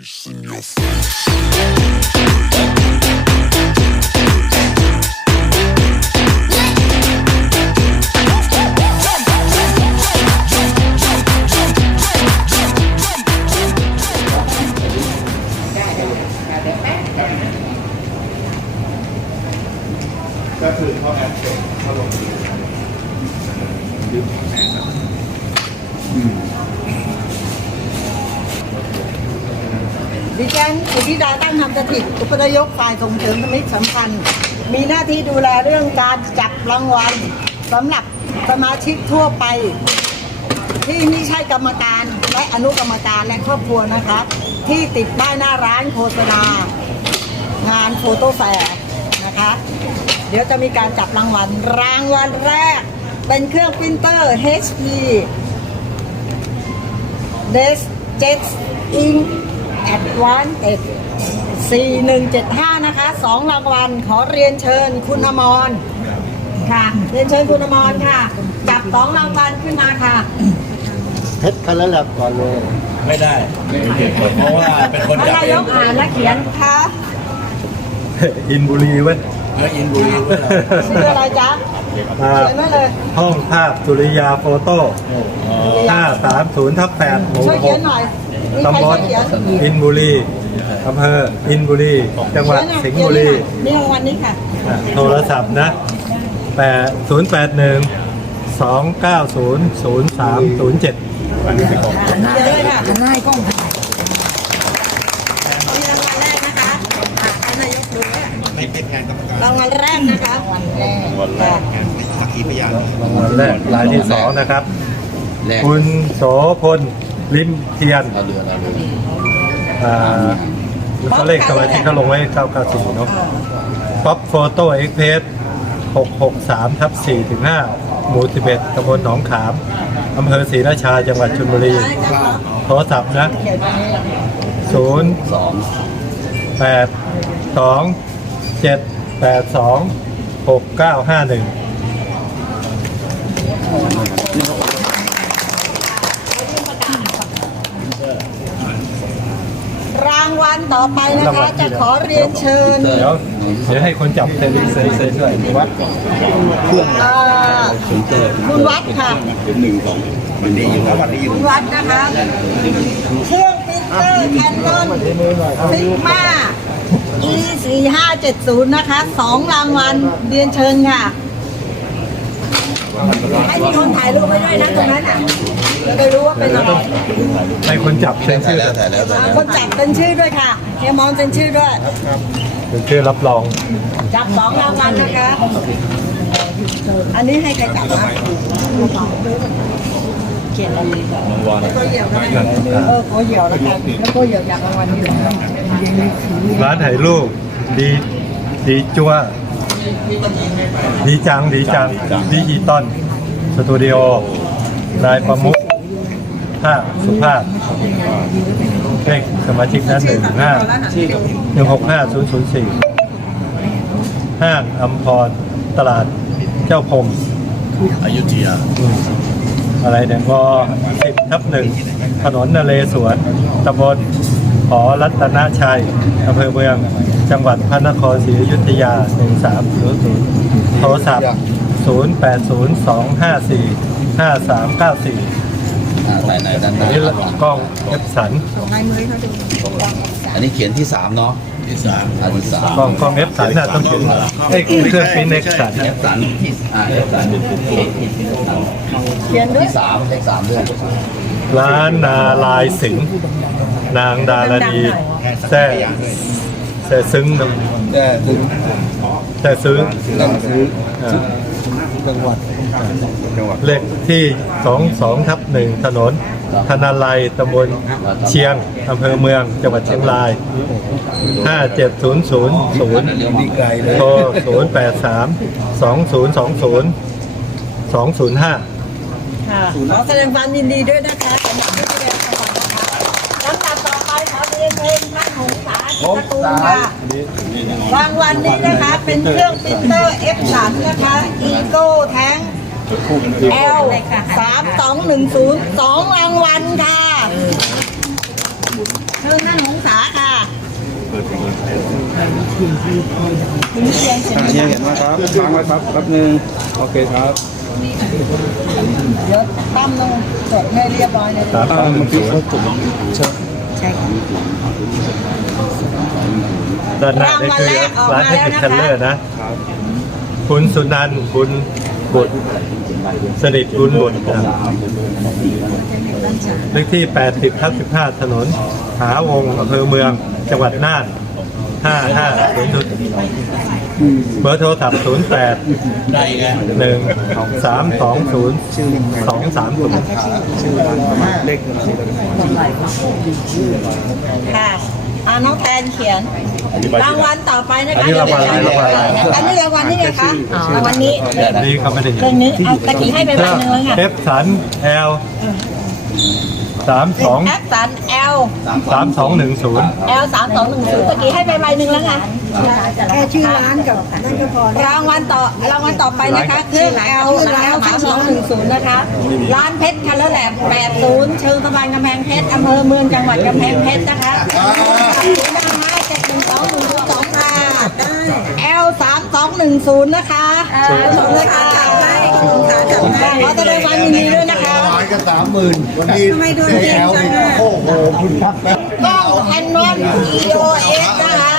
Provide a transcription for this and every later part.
ก็คือเขาแอดเสร็จเขาลงมือยึดแอนนะ ดิฉันสุธิดาตั้งธรรมสถิตอุปนายกฝ่ายส่งเสริมสมิตสัมพันธ์ มีหน้าที่ดูแลเรื่องการจับรางวัลสำหรับสมาชิกทั่วไป ที่ไม่ใช่กรรมการและอนุกรรมการและครอบครัวนะคะที่ติดป้ายหน้าร้านโฆษณางานโฟโต้แฟร์นะคะ เดี๋ยวจะมีการจับรางวัลรางวัลแรก เป็นเครื่องปรินเตอร์ HP d e s Jet Ink Advanced 4175นะคะสองรางวัลขอเรียนเชิญคุณอมรค่ะ เรียนเชิญคุณอมรค่ะ จับสองรางวัลขึ้นมาค่ะ เพชรคันละแลบก่อนเลยไม่ได้เพราะว่าเป็นคนจับนาเอยงกอ่านและเขียนค่ะอินบุรีเว้ยเนื้ออินบุรีเว้ยชื่ออะไรจ๊ะอ่าเขียนไว้เลยห้องภาพสุริยาโฟโต้530ทับ8หมู่ช่วยเขียนหน่อยมีใคร ตำบช่วลยเขียนอินบุรีอำเภออินบุรี จังหวัดสิงห์บุรีนี่รางวัลนี้ค่ะอะโทรศัพท์นะ8 0 8 1 2 9 0 0 3 0 7เขียนเลยค่ะหน้าก้องถ่ายมีรางวัลแรกนะคะอะท่านนายกดูด้วยไม่เป็นงานกรรมการรางวัลแรกนะคะรางวัลแรกค่ะสักขีพยานรางวัลแรกรายที่สองนะครับแรกคุณโสพล ลิมเทียนเอาเรือเอาเรืออ่าเขาเลขสมาชิกเขาลงไว้994เนาะป๊อปโฟโต้เอ็กเพส663ทับ4ถึง5หมู่11ตำบลหนองขามอำเภอศรีราชาจังหวัดชลบุรีโทรศัพท์นะเขียนไว้นี่0สอง8 2 7 8 2 6 9 5 1รา งวัลต่อไปนะคะ จะขอเรียนเชิญ เดี๋ยวเดี๋ยวให้คนจับเซ็นเซ็นเซ็นด้วยวัดเอ่อคุณวัดค่ะหนึ่งสองมันดีอยู่แล้ววันนี้อยู่คุณวัดนะคะเครื่องปรินเตอร์แคนนอนฟิกมา e 4 5 7 0นะคะสองรางวัลเรียนเชิญค่ะ ให้มีคนถ่ายรูปไว้ด้วยนะตรงนั้นอะจะได้รู้ว่าเป็นอะไรให้คนจับเซ็นถ่ายชื่อแล้วถ่ายแล้วถ่ายแล้วคนจับเป็นชื่อด้วยค่ะเฮียมองเป็นชื่อด้วยเป็นชื่อรับรอง จับสองรางวัลนะคะ อันนี้ให้ใครจับนะเขียนอะไรก็เหยียบนะเออโคเหยียวแล้วกันแล้วก็เหยียวจากรางวัลนี้ร้านถ่ายรูปดีดีจัว ดีจังดีจังดีอีตอนสตูดิโอนายประมุขภาคสุภาพเลขสมาชิกนั้นหนึ่งห้าหนึ่งหกห้าศูนย์ศูนย์สี่ห้างอัมพรตลาดเจ้าพรมอยุธยาอืมอะไรเนี่ยวสิบทับหนึ่งถนนนเรศวรตำบลหอรัตนชัยอำเภอเมือง จังหวัดพระนครศรีอยุธยา 1300 โทรศัพท์ 0802545394อ่าถ่ายในด้านหอันน้านี้กล้องเอฟสันอันนี้เขียนที่สามเนาะที่สามอันที่สามกล้องกล้องเอฟสันน่ะต้องถึงเอ้ยเครื่องปริ้นเอกสันเอฟสันอ่าเอฟสันเขียนด้วยที่สามเลขสามด้วยร้านนาลายสิงห์นางดารณีแซ่ แซ่ซึ้งนะแต่ถึงแซ่ซึ้งหลังซื้ออ่าจังหวัดจังหวัดเลขที่ 22ทับหนึ่งถนนธนาลัยตำบลเชียงอำเภอเมืองจังหวัดเชียงราย 57000ดีไกลเลยโทร083 2020 205ค่ะขอแสดงความยินดีด้วยนะคะสำหรับผู้ที่ได้ร สาจิตรกูลค่ะรางวัลนี้นะคะเป็นเครื่องปรินเตอร์ F3 นะคะ Eco Tank L 3 2 1 0 2รางวัลค่ะเชิญท่านหงษาค่ะอ่าเนี่ยเห็นไหมครับค้างไว้ครับแป๊บนึงโอเคครับเดี๋ยวตั้มต้องจดให้เรียบร้อยเลยสามสองหนึ่งศูนย์ ใช่ค่ะด้านหน้านี่คือร้านเทคนิคเทเลอร์นะ คุณสุนันท์คุณบุตรสนิทคุณบุตรเลขที่ 80ทับ15 ถนน หาวงอำเภอเมือง จังหวัดน่าน 5500เบอร์โทรศัพท์08ได้ไง1 3 2 0 2 3 0เลขบัญชีเลยค่ะอ่าน้องแทนเขียนรางวัลต่อไปนะคะอันนี้รางวัลอะไรรางวัลอะไรอันนี้รางวัลนี่ไงคะรางวัลนี้นี่เขาไม่ได้เรื่องนี้เอาตะกี้ให้ไปใบหนึ่งแล้วไงเอฟสันแอล สามสอง แอปสัน L สามสองหนึ่งศูนย์ L สามสองหนึ่งศูนย์ตะกี้ให้ไปใบหนึ่งแล้วไงแค่ชื่อร้านกับนั่นก็พอแล้ว รางวัลต่อรางวัลต่อไปนะคะเครื่อง L L สามสองหนึ่งศูนย์นะคะ ร้านเพชรคัลเลอร์แลบแปดศูนย์เชิงตะวันกำแพงเพชรอำเภอเมืองจังหวัดกำแพงเพชรนะคะศูนย์ห้าเจ็ดหนึ่งสองหนึ่งสองค่ะ L สามสองหนึ่งศูนย์นะคะขอบคุณค่ะ ขอแสดงความยินดีด้วยนะคะขายกันสามหมื่นวันนี้ทำไมโดนเก่งจังอะโอ้โหคุณครับแป๊บกล้องแคนนอน EOS นะคะ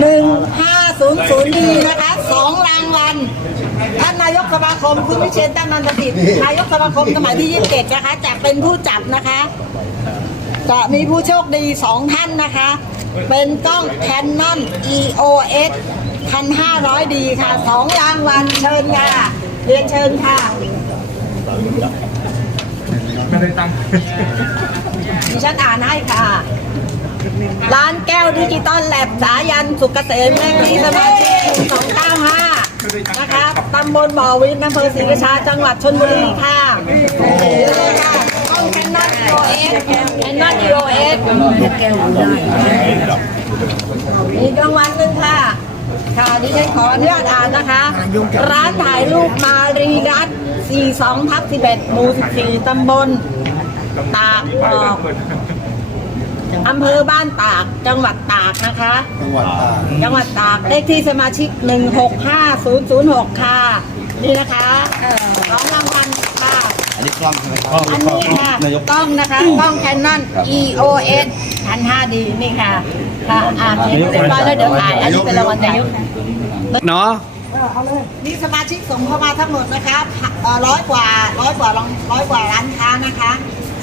หนึ่งห้าศูนย์ศูนย์ดีนะคะสองรางวัลท่านนายกสมาคมคุณวิเชียนตั้งนันทติตนายกสมาคมสมัยที่27นะคะจะเป็นผู้จับนะคะจะมีผู้โชคดีสองท่านนะคะ เป็นกล้อง Canon EOS 1500 ดีค่ะสองรางวัลเชิญค่ะ เรียนเชิญค่ะ ไม่ได้ตั้งดิฉันอ่านให้ค่ะ ร้านแก้วดิจิตอลแลบสายันสุกเกษมเลขที่สมาชิก295 นะคะ ตำบลบ่อวินอำเภอศรีราชา จังหวัดชลบุรีค่ะนี่ค่ะกล้องแคนนอน EOS แคนนอน EOS มีรางวัลหนึ่งค่ะ ค่ะดิฉันขออนุญาตอ่านนะคะ ร้านถ่ายรูปมารีรัตน์42ทับ11หมู่14ตำบล ตากออกอำเภอบ้านตากจังหวัดตากนะคะ จังหวัดตากจังหวัดตากเลขที่สมาชิก 165006 ค่ะ นี่นะคะ สองรางวัลค่ะอันนี้กล้องใช่ไหมครับ อันนี้ค่ะนายก กล้องนะคะกล้องแคนนอน EOS พันห้าดีนี่ค่ะค่ะอ่านเขียนเรียบร้อยแล้วเดี๋ยวอ่านอันนี้เป็นรางวัลนายกเนาะมีสมาชิกส่งเข้ามาทั้งหมดนะคะร้อยกว่าร้อยกว่าร้อยกว่าร้านค้านะคะ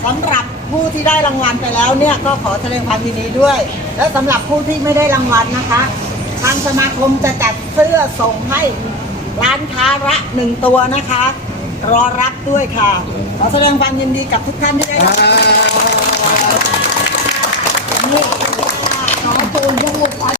สำหรับผู้ที่ได้รางวัลไปแล้วเนี่ยก็ขอแสดงความยินดีด้วย และสำหรับผู้ที่ไม่ได้รางวัลนะคะ ทางสมาคมจะจัดเสื้อส่งให้ร้านค้าละหนึ่งตัวนะคะ รอรักด้วยค่ะ ขอแสดงความยินดีกับทุกท่านที่ได้รับนี่น้องตูนยังหมดไ